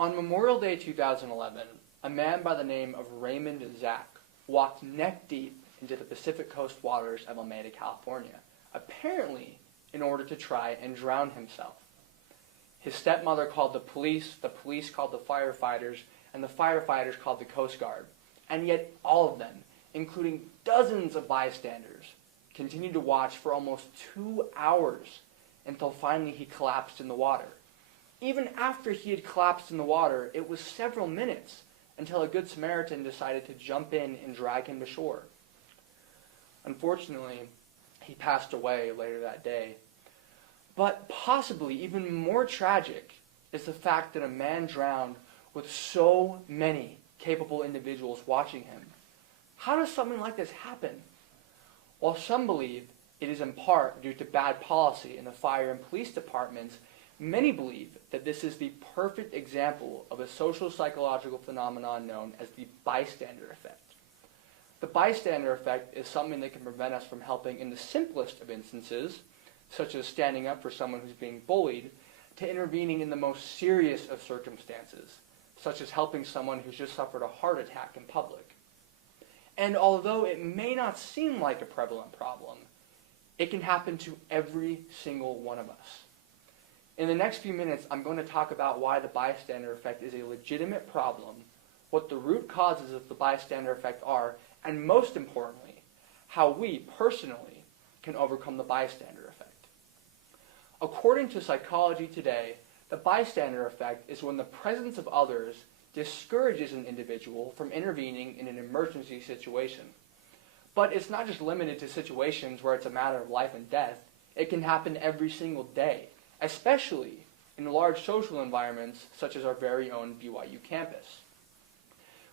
On Memorial Day 2011, a man by the name of Raymond Zach walked neck-deep into the Pacific Coast waters of Alameda, California, apparently in order to try and drown himself. His stepmother called the police called the firefighters, and the firefighters called the Coast Guard. And yet all of them, including dozens of bystanders, continued to watch for almost 2 hours until finally he collapsed in the water. Even after he had collapsed in the water, it was several minutes until a Good Samaritan decided to jump in and drag him to shore. Unfortunately, he passed away later that day. But possibly even more tragic is the fact that a man drowned with so many capable individuals watching him. How does something like this happen? While some believe it is in part due to bad policy in the fire and police departments, many believe that this is the perfect example of a social psychological phenomenon known as the bystander effect. The bystander effect is something that can prevent us from helping in the simplest of instances, such as standing up for someone who's being bullied, to intervening in the most serious of circumstances, such as helping someone who's just suffered a heart attack in public. And although it may not seem like a prevalent problem, it can happen to every single one of us. In the next few minutes, I'm going to talk about why the bystander effect is a legitimate problem, what the root causes of the bystander effect are, and most importantly, how we, personally, can overcome the bystander effect. According to Psychology Today, the bystander effect is when the presence of others discourages an individual from intervening in an emergency situation. But it's not just limited to situations where it's a matter of life and death. It can happen every single day, especially in large social environments such as our very own BYU campus.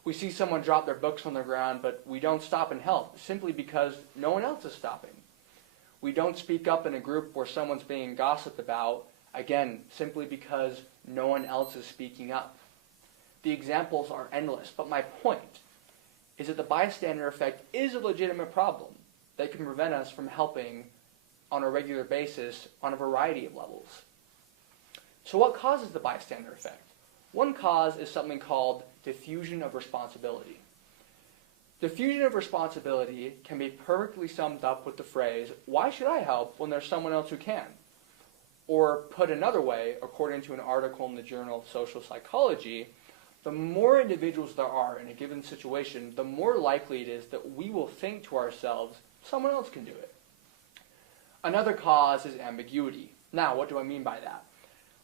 We see someone drop their books on the ground, but we don't stop and help, simply because no one else is stopping. We don't speak up in a group where someone's being gossiped about, again, simply because no one else is speaking up. The examples are endless, but my point is that the bystander effect is a legitimate problem that can prevent us from helping on a regular basis on a variety of levels. So what causes the bystander effect? One cause is something called diffusion of responsibility. Diffusion of responsibility can be perfectly summed up with the phrase, "Why should I help when there's someone else who can?" Or put another way, according to an article in the Journal of Social Psychology, the more individuals there are in a given situation, the more likely it is that we will think to ourselves, someone else can do it. Another cause is ambiguity. Now, what do I mean by that?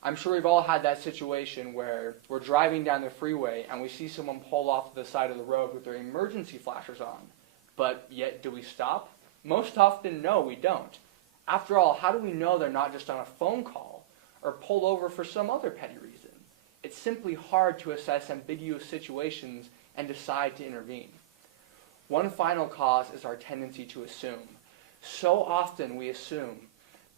I'm sure we've all had that situation where we're driving down the freeway and we see someone pull off to the side of the road with their emergency flashers on. But yet, do we stop? Most often, no, we don't. After all, how do we know they're not just on a phone call or pulled over for some other petty reason? It's simply hard to assess ambiguous situations and decide to intervene. One final cause is our tendency to assume. So often we assume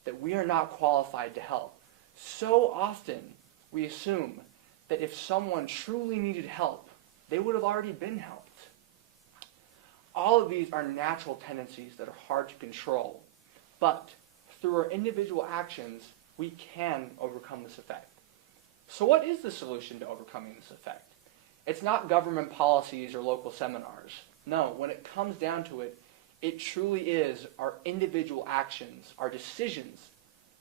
that we are not qualified to help. So often we assume that if someone truly needed help, they would have already been helped. All of these are natural tendencies that are hard to control, but through our individual actions, we can overcome this effect. So what is the solution to overcoming this effect? It's not government policies or local seminars. No, when it comes down to it, it truly is our individual actions, our decisions,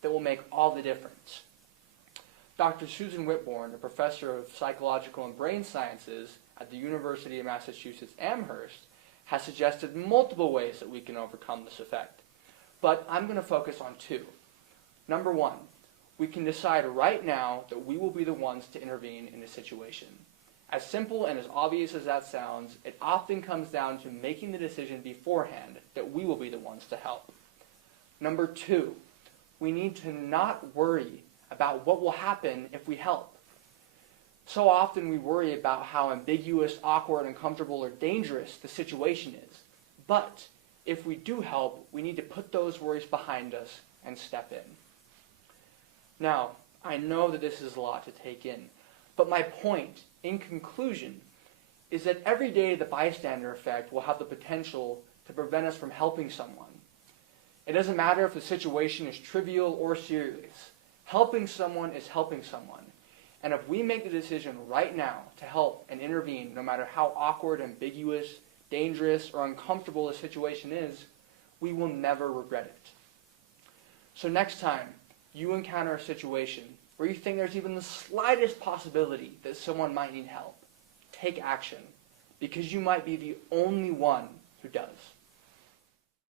that will make all the difference. Dr. Susan Whitbourne, a professor of psychological and brain sciences at the University of Massachusetts Amherst, has suggested multiple ways that we can overcome this effect. But I'm going to focus on two. Number one, we can decide right now that we will be the ones to intervene in a situation. As simple and as obvious as that sounds, it often comes down to making the decision beforehand that we will be the ones to help. Number two, we need to not worry about what will happen if we help. So often we worry about how ambiguous, awkward, uncomfortable, or dangerous the situation is. But if we do help, we need to put those worries behind us and step in. Now, I know that this is a lot to take in, but my point, in conclusion, is that every day the bystander effect will have the potential to prevent us from helping someone. It doesn't matter if the situation is trivial or serious. Helping someone is helping someone. And if we make the decision right now to help and intervene, no matter how awkward, ambiguous, dangerous, or uncomfortable the situation is, we will never regret it. So next time you encounter a situation where you think there's even the slightest possibility that someone might need help, take action, because you might be the only one who does.